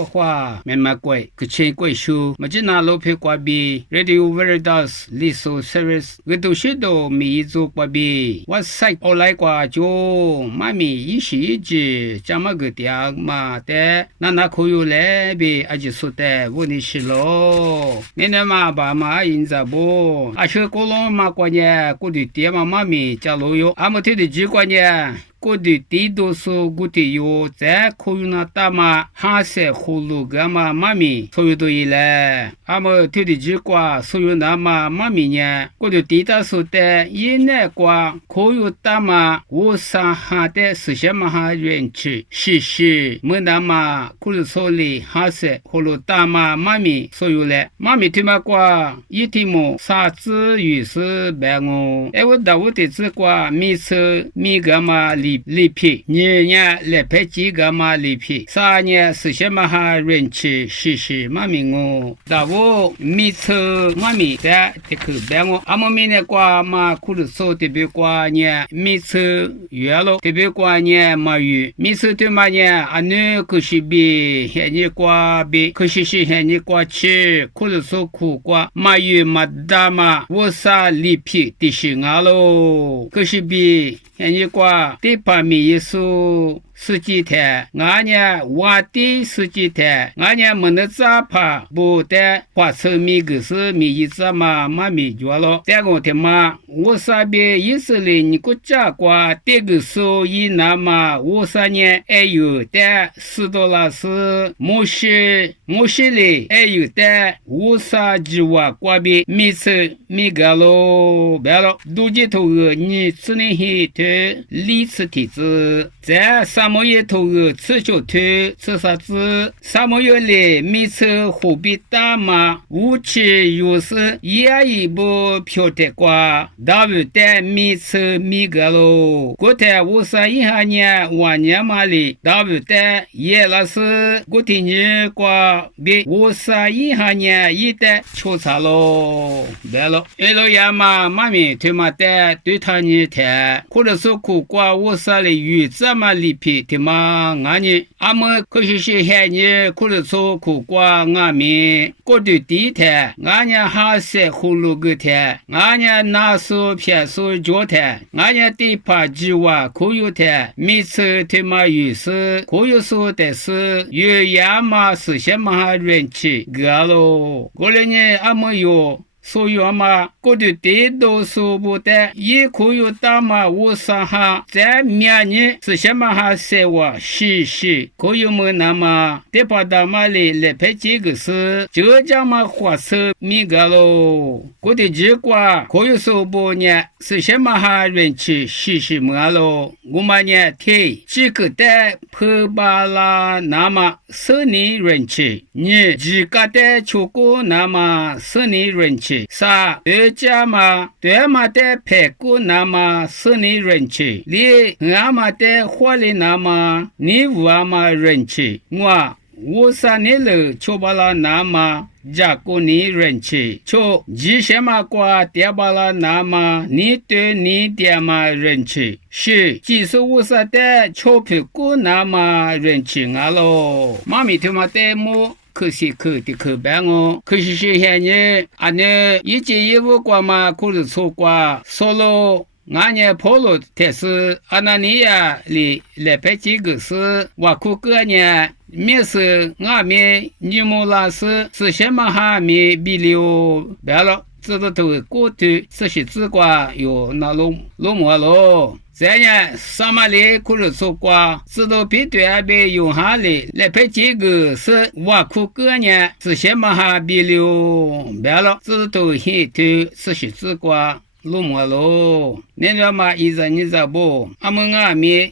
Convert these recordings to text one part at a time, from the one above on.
花花慢慢贵，个钱贵修，么只拿路皮挂币 ，Radio Veritas 理所 service， 个都是都每一组挂币，我塞后来挂就妈咪一时一直，怎么个点嘛的，那可有来呗，阿就说的问题是咯，那嘛爸妈因咋不，阿说过了嘛过年，过的爹妈妈咪家路有，阿么听的几过年。过的地多数过的有在可有那大嘛哈些葫芦个嘛妈咪所有都有嘞，阿么听的几挂所有那嘛妈咪呢，过的地大数的也那挂可有大嘛我上哈的实现嘛哈园区，是么那嘛可有所里哈些葫芦大嘛妈咪所有嘞，妈咪听嘛挂一天么啥子于是白我，哎我到我的这挂米吃米个嘛里皮，年来拍几个嘛里皮，啥年实现嘛哈人气，是妈咪我，但我米吃妈咪的这个白我，阿么咪呢挂嘛苦的手特别挂呢，米吃月了特别挂呢嘛鱼，米吃对嘛呢，阿女可是比现在挂比，可是现在挂吃，苦的手苦挂嘛鱼嘛大嘛，我啥里皮的是俺喽，可是比现在挂地方米一数。十几天，俺呢挖地十几天，俺呢没得咋怕，不得花车米个是米一只嘛米脚了。这个天嘛，我啥边意思嘞？你个家瓜这个手一拿嘛，我啥呢？还有的$10是没事嘞，还有的我啥计划瓜边米吃米个喽，别了，都接头个你只能黑的理次体制，在啥？没有头个吃脚头吃啥子？啥没有嘞？每次货币大嘛，武器又是一部票的瓜，大不得每次米个喽。过台我说一下呢，晚年嘛哩，大不得也那是过天年瓜别我说一下呢，也得抽查喽。对了，一路呀嘛，妈咪他妈的对他呢谈，或者说苦瓜我说的鱼这么里皮。的嘛，俺呢，俺们可是些海呢，可能说苦瓜俺们过的地摊，俺呢还是葫芦个摊，俺呢拿手偏手脚摊，俺呢地帕鸡娃可有摊，每次他妈有事，可有说的是有呀嘛是些嘛人气个喽，过来呢俺们有。所以嘛，过的地都说不得，也可有大嘛，我上哈在明年是什么哈生活是，可有么那么得把大嘛里来拍几个事，就这么花色米个喽。过的结果可有说不呢，是什么哈人气是么喽？我们呢听几个的破巴拉那么十年人气，你几个的出国那么十年人气。啥？对家嘛，对嘛的排骨那么是你人气，你俺嘛的火力那么你我嘛人气，我啥你了，就把了那么加过你人气，就几些嘛瓜跌把了那么你对你的嘛人气，是技术我啥的，就排骨那么人气俺喽，妈咪他妈的么？可惜可的可办哦，可是些现在俺呢一件衣服挂嘛，可是错挂，说了俺呢跑了，但是阿那尼亚里来拍几个是我苦个呢。面是俺们你们那是什么哈没比了白了，这个头过头这些字挂有那路么咯。这样什么里可能说过，知道比对那边用下来拍几个是我苦个呢，是什么哈比了白了，这都很头这些字挂。路么咯，那个嘛，一直你知不？俺们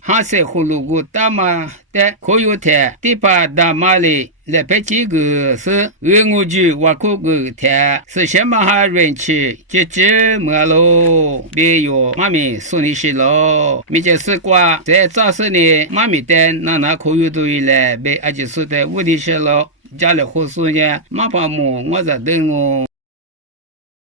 还是葫芦个大嘛的，可有台地把大马里来拍几个是我就我可个台是什么哈人气，这么咯，别有妈咪送你去咯，没见识过，在早上呢，妈咪的那可有都有来，被阿姐说的问题是咯，家里活说呢，妈爸母我在等我。